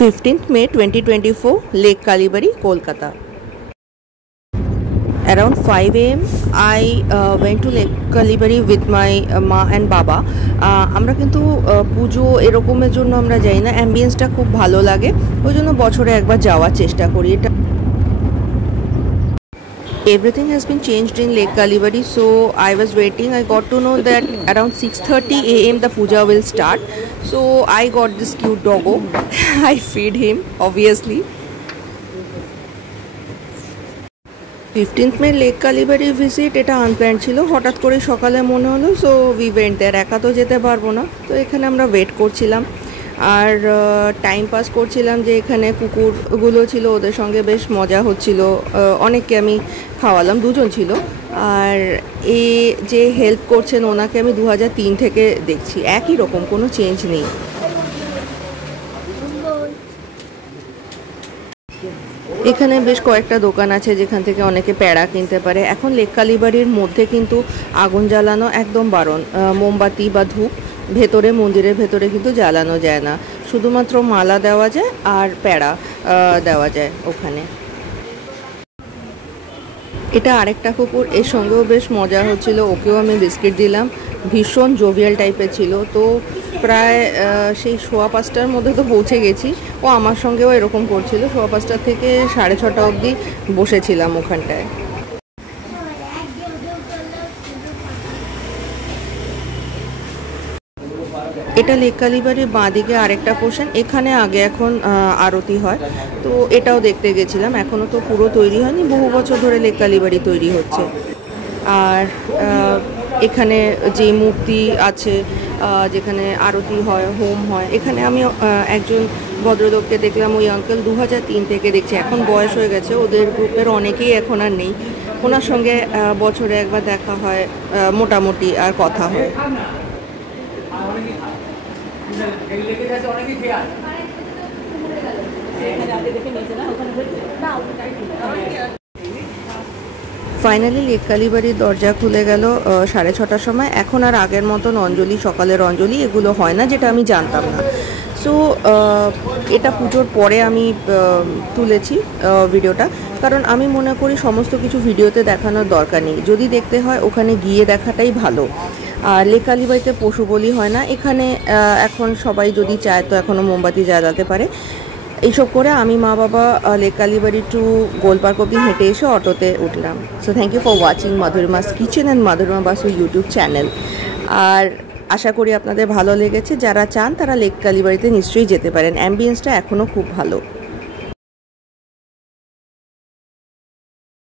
15th May 2024, Lake Kalibari, Kolkata. Around 5 a.m. I went to Lake Kalibari with my ma and baba. আমরা কিন্তু পুজো এরকমের জন্য আমরা যাই না, অ্যাম্বিয়েন্সটা খুব ভালো লাগে, ওই জন্য বছরে একবার যাওয়ার চেষ্টা করি। এটা Everything has been changed in Lake Kalibari, so I was waiting. I got to know that around 6:30 a.m. the puja will start. So I got this cute doggo. I feed him, obviously. 15th May Lake Kalibari visit, এটা unplanned ছিল, হঠাৎ করে সকালে মনে হলো, so we went there. একা তো যেতে পারবো না, তো এখানে আমরা ওয়েট করছিলাম আর টাইম পাস করছিলাম। যে এখানে কুকুরগুলো ছিল, ওদের সঙ্গে বেশ মজা হচ্ছিল। অনেককে আমি খাওয়ালাম, দুজন ছিল। আর এ যে হেল্প করছেন ওনাকে আমি 2003 থেকে দেখছি, একই রকম, কোনো চেঞ্জ নেই। এখানে বেশ কয়েকটা দোকান আছে যেখান থেকে অনেকে প্যাড়া কিনতে পারে। এখন লেক কালিবারির মধ্যে কিন্তু আগুন জ্বালানো একদম বারণ, মোমবাতি বা ধূপ ভেতরে, মন্দিরের ভেতরে কিন্তু জ্বালানো যায় না, শুধুমাত্র মালা দেওয়া যায় আর প্যাড়া দেওয়া যায় ওখানে। এটা আরেকটা কুকুর, এর সঙ্গেও বেশ মজা হচ্ছিল, ওকেও আমি বিস্কিট দিলাম। ভীষণ জোভিয়াল টাইপের ছিল। তো প্রায় সেই 5:15টার মধ্যে তো পৌঁছে গেছি। ও আমার সঙ্গেও এরকম করছিল। 5:15 থেকে 6:30 অবধি বসেছিলাম ওখানটায়। এটা লেক কালিবারির বাঁদিকে আরেকটা পোর্শন, এখানে আগে এখন আরতি হয়, তো এটাও দেখতে গেছিলাম। এখনও তো পুরো তৈরি হয়নি, বহু বছর ধরে লেক কালিবারি তৈরি হচ্ছে। আর এখানে যে মূর্তি আছে, যেখানে আরতি হয়, হোম হয়, এখানে আমি একজন ভদ্রলোককে দেখলাম। ওই আঙ্কেল 2003 থেকে দেখছি, এখন বয়স হয়ে গেছে, ওদের গ্রুপের অনেকেই এখন আর নেই। ওনার সঙ্গে বছরে একবার দেখা হয় মোটামুটি, আর কথা হয়। ফাইনালি লেক কালিবারির দরজা খুলে গেল 6:30টার সময়। এখন আর আগের মতন অঞ্জলি, সকালের অঞ্জলি এগুলো হয় না, যেটা আমি জানতাম না। সো এটা পুজোর পরে আমি তুলেছি ভিডিওটা, কারণ আমি মনে করি সমস্ত কিছু ভিডিওতে দেখানোর দরকার নেই, যদি দেখতে হয় ওখানে গিয়ে দেখাটাই ভালো। আর লেক কালিবারিতে পশু বলি হয় না। এখানে এখন সবাই যদি চায় তো এখনও মোমবাতি জ্বালাতে পারে। এইসব করে আমি মা বাবা লেক কালিবারি টু গোলপার্ক অব্দি হেঁটে এসে অটোতে উঠলাম। So thank you for watching Madhurima's kitchen and Madhurima Basu YouTube channel. আর আশা করি আপনাদের ভালো লেগেছে। যারা চান তারা লেক কালিবারিতে নিশ্চয়ই যেতে পারেন, অ্যাম্বিয়েন্সটা এখনও খুব ভালো।